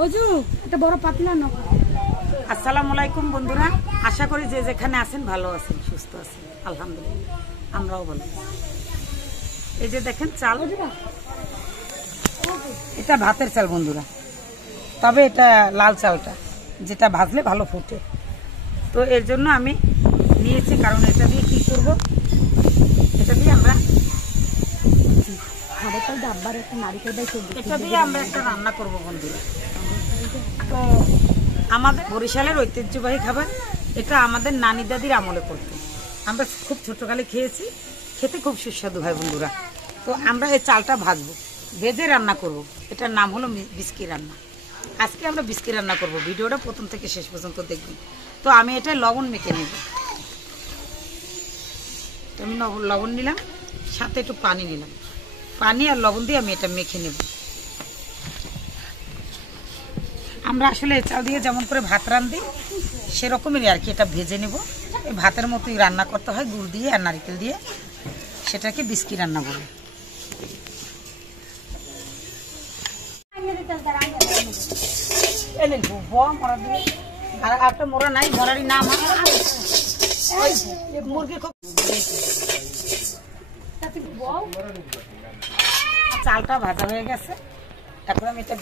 অজু এটা বড় পাতিলা নাও। আসসালামু আলাইকুম বন্ধুরা, আশা করি যে যেখানে আছেন ভালো আছেন, সুস্থ আছেন। আলহামদুলিল্লাহ আমরাও ভালো আছি। এই যে দেখেন চাল, এটা ভাতের চাল বন্ধুরা, তবে এটা লাল চালটা যেটা ভাজলে ভালো ফুটে। তো এর জন্য আমি নিয়েছি, কারণ এটা দিয়ে কি করব, এটা দিয়ে আমরা এটা দিয়ে আমরা একটা রান্না করব বন্ধুরা। তো আমাদের বরিশালের ঐতিহ্যবাহী খাবার এটা, আমাদের নানি দাদির আমলে করতো, আমরা খুব ছোটকালে খেয়েছি, খেতে খুব সুস্বাদু হয় বন্ধুরা। তো আমরা এই চালটা ভাজবো, ভেজে রান্না করব। এটার নাম হলো বিস্কি রান্না। আজকে আমরা বিস্কি রান্না করব, ভিডিওটা প্রথম থেকে শেষ পর্যন্ত দেখবেন। তো আমি এটা লবণ মেখে নেব, তো আমি লবণ নিলাম, সাথে একটু পানি নিলাম, পানি আর লবণ দিয়ে আমি এটা মেখে নেব। আমরা আসলে এই চাল দিয়ে যেমন করে ভাত রান্ধি সেরকমই আর কি, এটা ভেজে নেব। এই ভাতের মতোই রান্না করতে হয়, গুড় দিয়ে আর নারকেল দিয়ে, সেটাকে বিস্কি রান্না বলে। আর একটা মোড়া নাই, মোড়ারি নাম মুরগি খুব। চালটা ভাজা হয়ে গেছে, এখন আমি এটা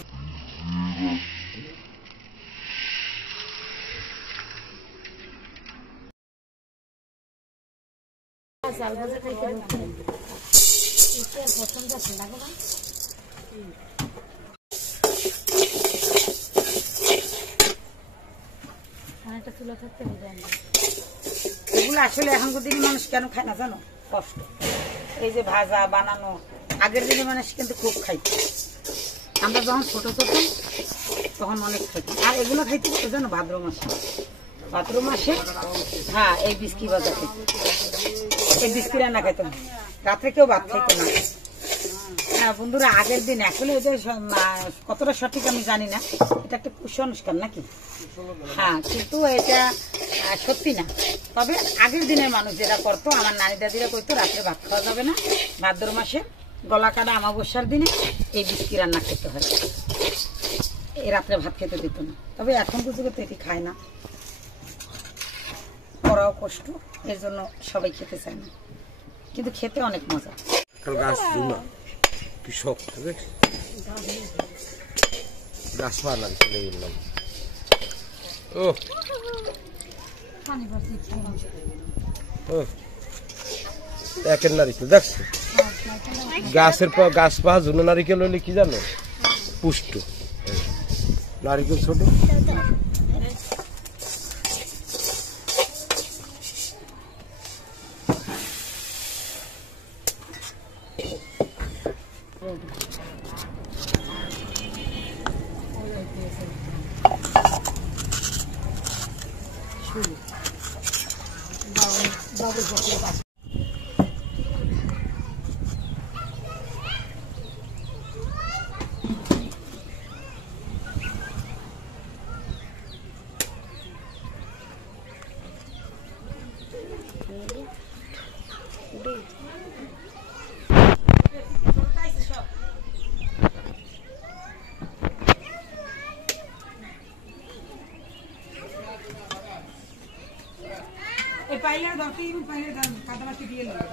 চাল ভাজা খাইতে পছন্দ আছে না। এগুলো আসলে এখনকার দিনের মানুষ কেন খায় না জানো? কষ্ট। এই যে ভাজা বানানো, আগের দিনের মানুষ কিন্তু খুব খাইতো। আমরা যখন ছোট ছোট তখন অনেক খাইতাম। আর এগুলো খাইতে জানো ভাদ্র মাসে, ভাদ্র মাসে হ্যাঁ এই বিস্কি ভাজা খাইতো, এই বিস্কি রান্না খাইতো না, রাত্রে কেউ ভাত খাইতো না। হ্যাঁ বন্ধুরা, আগের দিন আসলে এটা কতটা সঠিক আমি জানি না, এটা একটা কুসংস্কার নাকি, হ্যাঁ কিন্তু এটা সত্যি না। তবে আগের দিনের মানুষ যেটা করতো, আমার নানি দাদিরা কইতো রাত্রে ভাত খাওয়া যাবে না, ভাদ্র মাসে গলা কাটা অমাবস্যার দিনে এই বিস্কি রান্না খেতে হয়, এই রাত্রে ভাত খেতে দিত না। তবে এখন যুগে তো এটি খায় না, করাও কষ্ট, এর জন্য সবাই খেতে চায় না, কিন্তু খেতে অনেক মজা। কৃষক গাছ মারলাম, চলে গেলাম। ও একের নারিকেল দেখছো, গাছের পর গাছ পাওয়া জন্য নারিকেল হইলে কি জানো, পুষ্ট নারিকেল ছোট। পাইলে দরকার, পাইলে কাদা মাটি দিয়ে নেবে।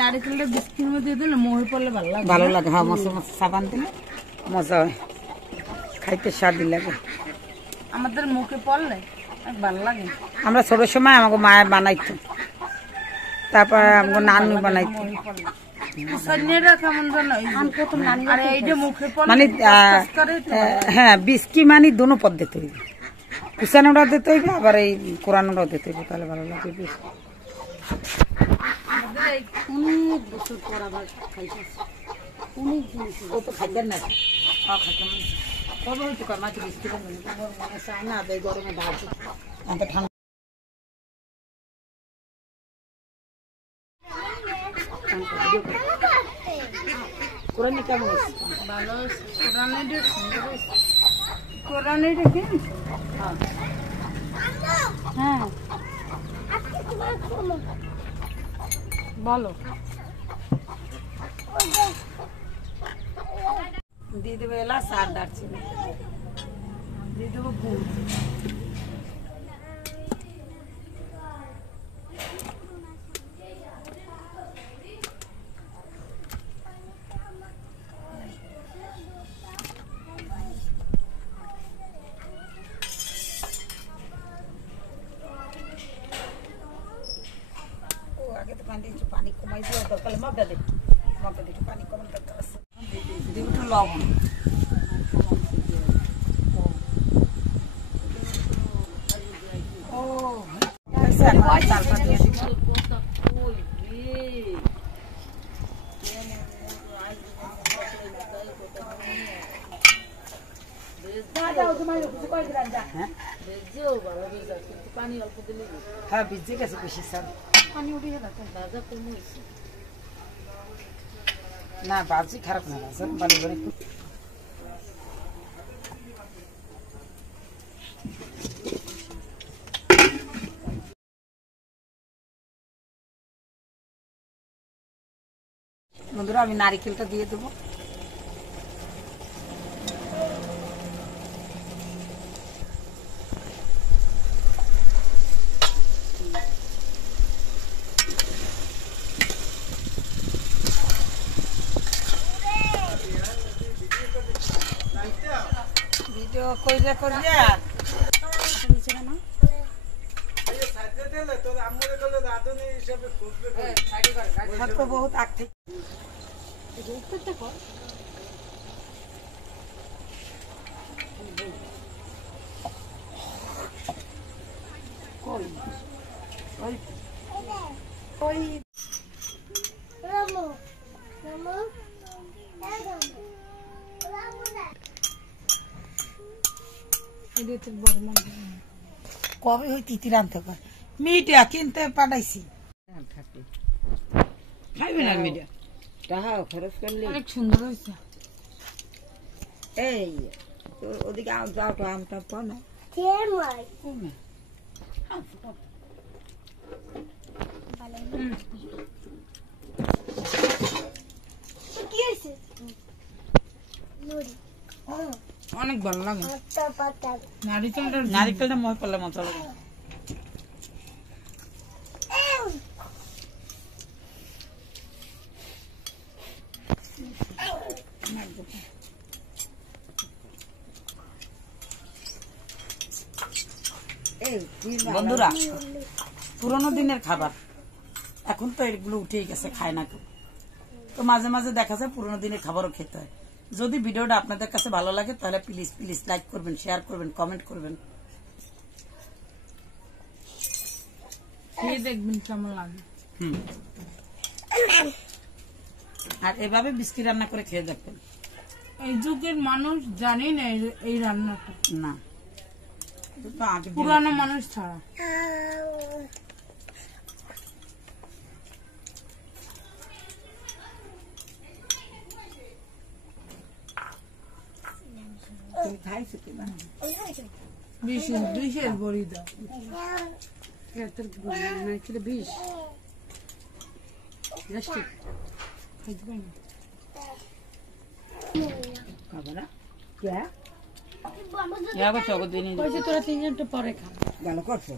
নারিকেলটা বিস্কির মধ্যে দিলে মোহর পড়লে ভালো লাগে, ভালো লাগে। হ্যাঁ মশলা মশলা সাবান দিলে মজা হয়, খাইতে স্বাদ লাগে। আমাদের মুখে পড়লে ভালো লাগে। আমরা ছোট সময় আমাকে মায়ের বানাইতো, তারপর আমাকে নানু বানাইতো। মানে হ্যাঁ বিস্কি মানে দোনো পদ দিতে হইবে, কুচানোটাও দিতে হইবে, আবার এই কোরআনোটাও দিতে হইবে, তাহলে ভালো লাগে। অনেক বছর পর আবার খাইতেছে, অনেক জিনিস ও তো খাইতেন না, খাইতাম কবে হইতে কয় মাঝে বিস্কি মনে চায় না, গরমে ভাজি ঠান্ডা। কোরআনি কেমন হয়েছে? ভালো কোরআনিটা কি হ্যাঁ বলো দিয়ে দেবো এলাচ আর দারচিনি, দিয়ে দেবো গুড়, আগে তো পানি কমাই দেওয়ার দরকার, মগটা দে, একটু পানি কমার দরকার আছে, দিব একটু লবণ, চালটা দিয়ে দিব, হ্যাঁ ভিজে গেছে বেশি চাল, না বাজি খারাপ না বাজার ভালো করে বন্ধুরা আমি নারিকেলটা দিয়ে দেবো, ভিডিও কইরা করিয়া নিচে না তো বহুত আগ থেকে কবে ওই তিতির আনতে পারে মিডিয়া কিনতে পাঠাইছি, খাইবে না মিডিয়া টাকা খরচ করলে অনেক সুন্দর হয়েছে এই ওদিকে যাও তো আমটা পাও না অনেক ভালো লাগে নারিকেলটা মনে করলে মজা লাগে, বন্ধুরা পুরোনো দিনের খাবার এখন তো এগুলো উঠেই গেছে, খায় না কেউ, তো মাঝে মাঝে দেখা যায় পুরোনো দিনের খাবারও খেতে হয়। যদি ভিডিওটা আপনাদের কাছে ভালো লাগে তাহলে প্লিজ প্লিজ লাইক করবেন, শেয়ার করবেন, কমেন্ট করবেন, খেয়ে দেখবেন কেমন লাগে। আর এভাবে বিস্কিট রান্না করে খেয়ে দেখবেন। এই যুগের মানুষ জানে না এই রান্নাটা, না পুরানো মানুষ ছাড়া। বিষের বড়ি দাও, বিষ খাইতে পারি না। তোরা 3 জনটা পরে খা, ভালো করছো।